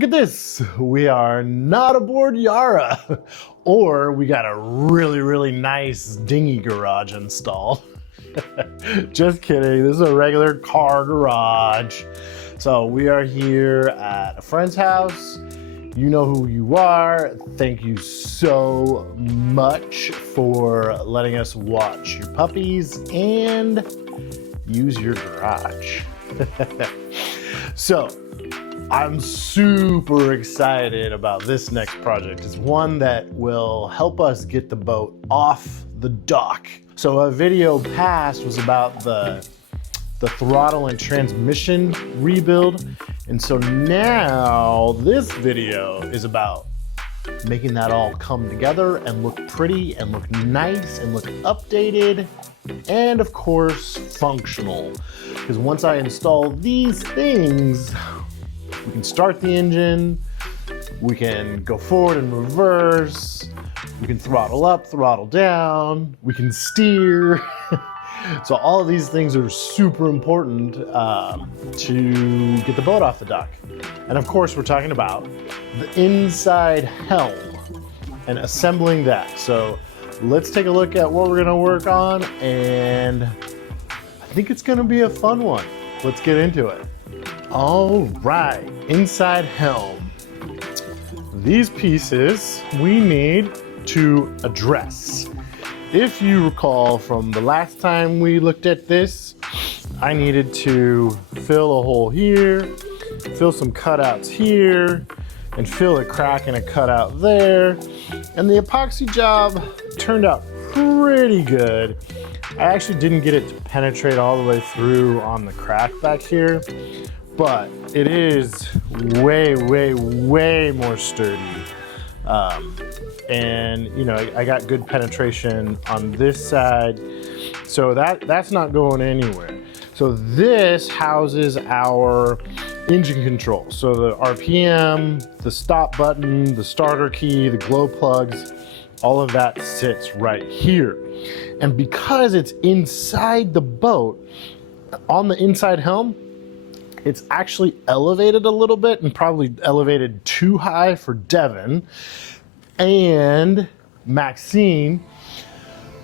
look at this. We are not aboard Yara, or we got a really nice dinghy garage installed. Just kidding, this is a regular car garage. So we are here at a friend's house. You know who you are. Thank you so much for letting us watch your puppies and use your garage. So I'm super excited about this next project. It's one that will help us get the boat off the dock. So a video past was about the throttle and transmission rebuild. And so now this video is about making that all come together and look pretty and look nice and look updated and of course functional. Because once I install these things, we can start the engine, we can go forward and reverse, we can throttle up, throttle down, we can steer. So all of these things are super important to get the boat off the dock. And of course, we're talking about the inside helm and assembling that. So let's take a look at what we're gonna work on, and I think it's gonna be a fun one. Let's get into it. All right, inside helm. These pieces we need to address. If you recall from the last time we looked at this, I needed to fill a hole here, fill some cutouts here, and fill a crack and a cutout there. And the epoxy job turned out pretty good. I actually didn't get it to penetrate all the way through on the crack back here, but it is way more sturdy. And you know, I got good penetration on this side, so that's not going anywhere. So this houses our engine control. So the RPM, the stop button, the starter key, the glow plugs, all of that sits right here. And because it's inside the boat, on the inside helm, it's actually elevated a little bit and probably elevated too high for Devin. And Maxine,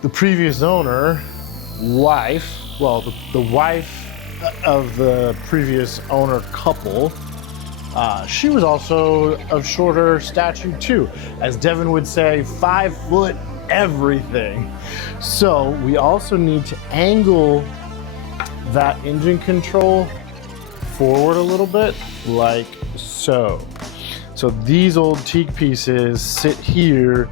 the previous owner, wife, well, the wife of the previous owner couple, she was also of shorter stature too. As Devin would say, 5 foot everything. So we also need to angle that engine control forward a little bit, like so. So these old teak pieces sit here,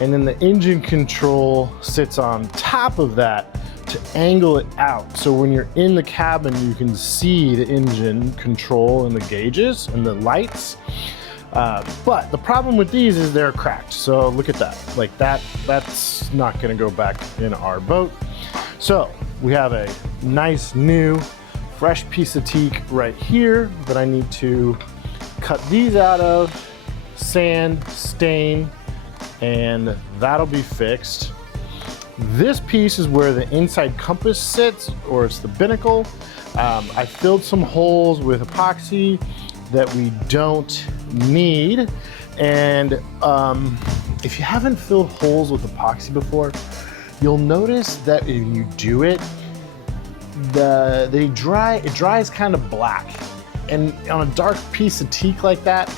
and then the engine control sits on top of that to angle it out. So when you're in the cabin, you can see the engine control and the gauges and the lights. But the problem with these is they're cracked. So look at that, like that's not gonna go back in our boat. So we have a nice new fresh piece of teak right here that I need to cut these out of, sand, stain, and that'll be fixed. This piece is where the inside compass sits, or it's the binnacle. I filled some holes with epoxy that we don't need. And if you haven't filled holes with epoxy before, you'll notice that if you do it, it dries kind of black. And on a dark piece of teak like that,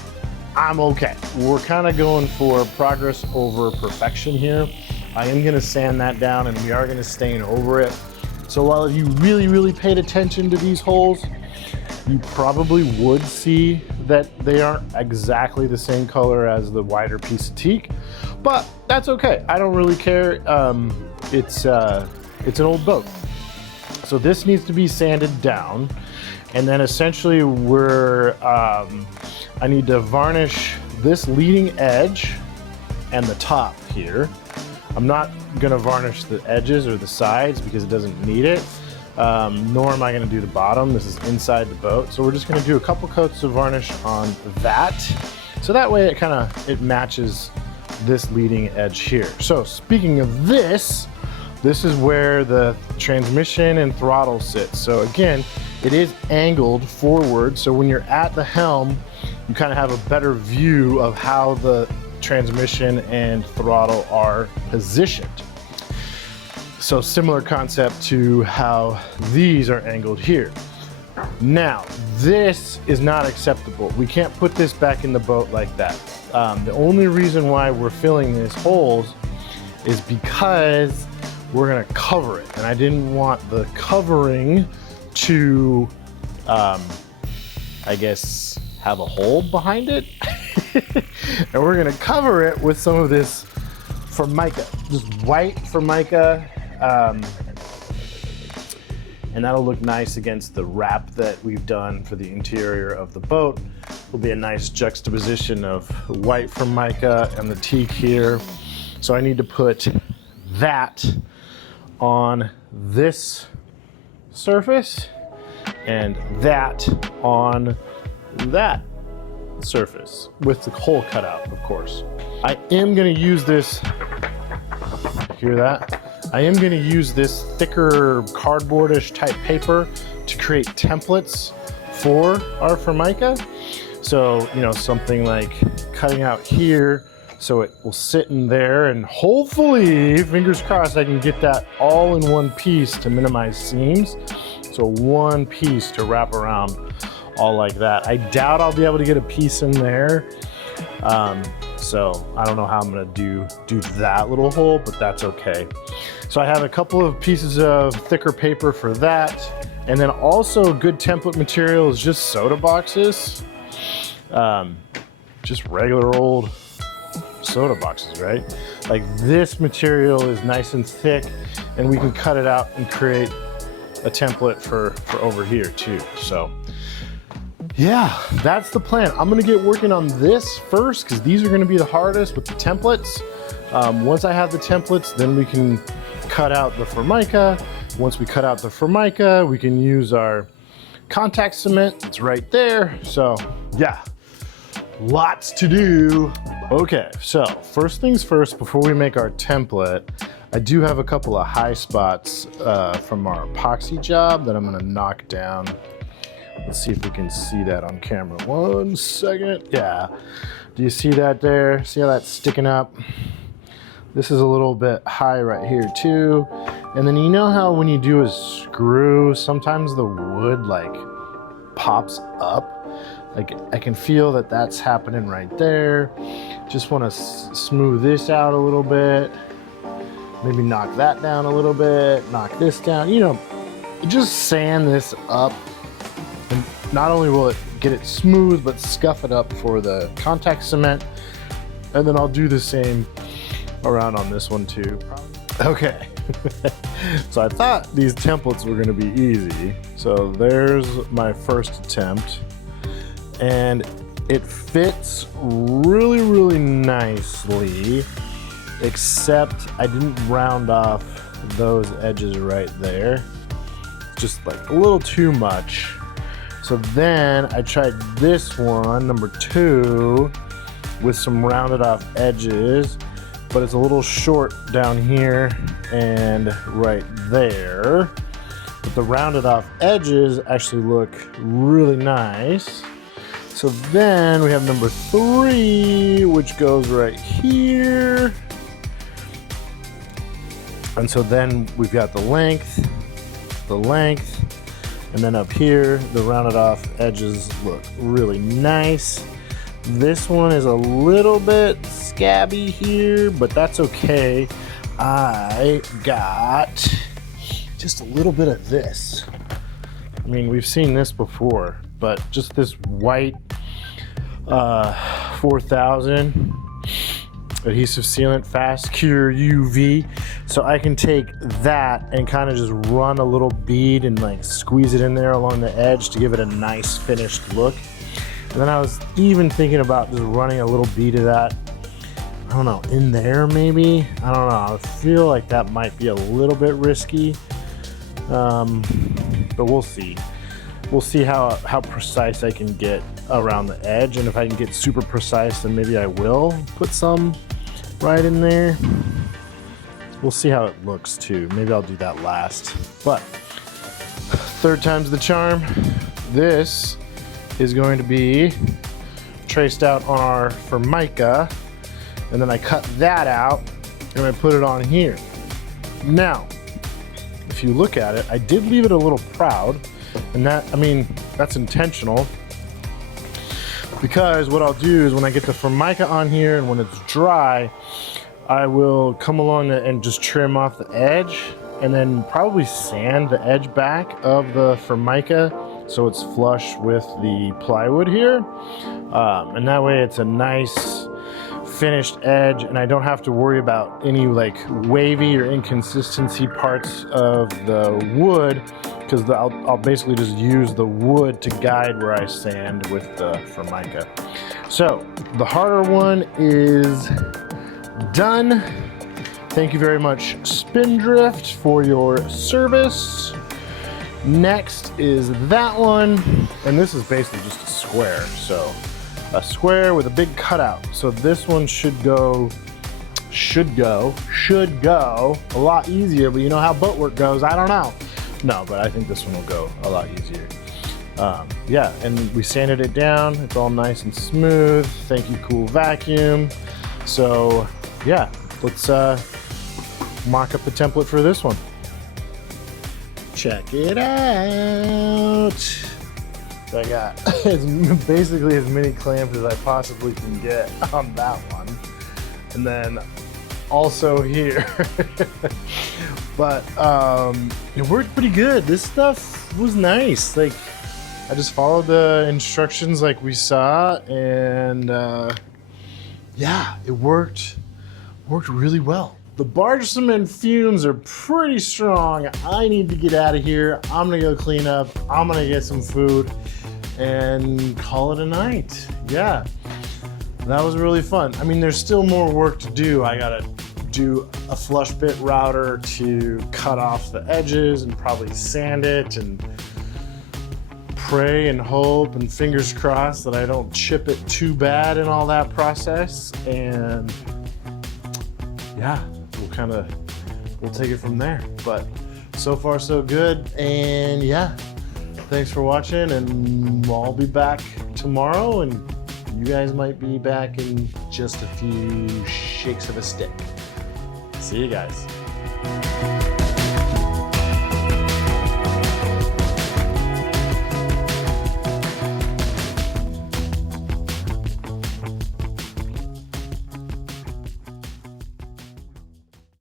I'm okay. We're kind of going for progress over perfection here. I am gonna sand that down, and we are gonna stain over it. So while if you really paid attention to these holes, you probably would see that they aren't exactly the same color as the wider piece of teak, but that's okay. I don't really care. It's an old boat. So this needs to be sanded down. And then essentially I need to varnish this leading edge and the top here. I'm not gonna varnish the edges or the sides because it doesn't need it, nor am I gonna do the bottom. This is inside the boat. So we're just gonna do a couple coats of varnish on that. So that way it matches this leading edge here. So speaking of this is where the transmission and throttle sits. So again, it is angled forward. So when you're at the helm, you kind of have a better view of how the transmission and throttle are positioned. So similar concept to how these are angled here. Now, this is not acceptable. We can't put this back in the boat like that. The only reason why we're filling these holes is because we're gonna cover it. And I didn't want the covering to, I guess, have a hole behind it. And we're gonna cover it with some of this Formica, just white Formica. And that'll look nice against the wrap that we've done for the interior of the boat. Will be a nice juxtaposition of white Formica and the teak here. So I need to put that on this surface and that on that surface with the hole cut out, of course. I am gonna use this, hear that? I am gonna use this thicker cardboardish type paper to create templates for our Formica. So, you know, something like cutting out here so it will sit in there, and hopefully, fingers crossed, I can get that all in one piece to minimize seams. So one piece to wrap around all like that. I doubt I'll be able to get a piece in there. So I don't know how I'm gonna do that little hole, but that's okay. So I have a couple of pieces of thicker paper for that. And then also good template material is just soda boxes. Just regular old soda boxes, right? Like this material is nice and thick, and we can cut it out and create a template for over here too. So yeah, that's the plan. I'm gonna get working on this first because these are gonna be the hardest with the templates. Once I have the templates, then we can cut out the Formica. Once we cut out the Formica, we can use our contact cement. It's right there. So yeah, lots to do. Okay, so first things first, before we make our template, I do have a couple of high spots from our epoxy job that I'm gonna knock down. Let's see if we can see that on camera. 1 second. Yeah. Do you see that there? See how that's sticking up? This is a little bit high right here too. And then you know how when you do a screw, sometimes the wood like pops up? Like I can feel that that's happening right there. Just want to smooth this out a little bit. Maybe knock that down a little bit, knock this down. You know, just sand this up. And not only will it get it smooth, but scuff it up for the contact cement. And then I'll do the same around on this one too. Okay. So I thought these templates were gonna be easy. So there's my first attempt. And it fits really, really nicely, except I didn't round off those edges right there. Just like a little too much. So then I tried this one, number 2, with some rounded off edges, but it's a little short down here and right there. But the rounded off edges actually look really nice. So then we have number 3, which goes right here. And so then we've got the length, and then up here, the rounded off edges look really nice. This one is a little bit scabby here, but that's okay. I got just a little bit of this. I mean, we've seen this before, but just this white 4000 adhesive sealant fast cure UV. So I can take that and kind of just run a little bead and like squeeze it in there along the edge to give it a nice finished look. And then I was even thinking about just running a little bead of that, I don't know, in there maybe? I don't know, I feel like that might be a little bit risky, but we'll see. We'll see how precise I can get around the edge, and if I can get super precise, then maybe I will put some right in there. We'll see how it looks too. Maybe I'll do that last. But third time's the charm. This is going to be traced out on our Formica, and then I cut that out and I put it on here. Now, if you look at it, I did leave it a little proud, and that, I mean, that's intentional, because what I'll do is when I get the Formica on here and when it's dry, I will come along and just trim off the edge and then probably sand the edge back of the Formica so it's flush with the plywood here. And that way it's a nice finished edge and I don't have to worry about any like wavy or inconsistency parts of the wood, because I'll basically just use the wood to guide where I sand with the Formica. So the harder one is done. Thank you very much, Spindrift, for your service. Next is that one, and this is basically just a square. So a square with a big cutout. So this one should go a lot easier, but you know how boat work goes, I don't know. No, but I think this one will go a lot easier. Yeah, and we sanded it down. It's all nice and smooth. Thank you, Cool Vacuum. So yeah, let's mock up the template for this one. Check it out. So I got basically as many clamps as I possibly can get on that one. And then also here. But it worked pretty good. This stuff was nice. Like, I just followed the instructions like we saw, and yeah, it worked really well. The barge cement fumes are pretty strong. I need to get out of here. I'm gonna go clean up. I'm gonna get some food and call it a night. Yeah, that was really fun. I mean, there's still more work to do. I gotta do a flush bit router to cut off the edges and probably sand it, and pray and hope and fingers crossed that I don't chip it too bad in all that process. And yeah, we'll take it from there. But so far so good. And yeah, thanks for watching, and I'll be back tomorrow, and you guys might be back in just a few shakes of a stick. See you guys.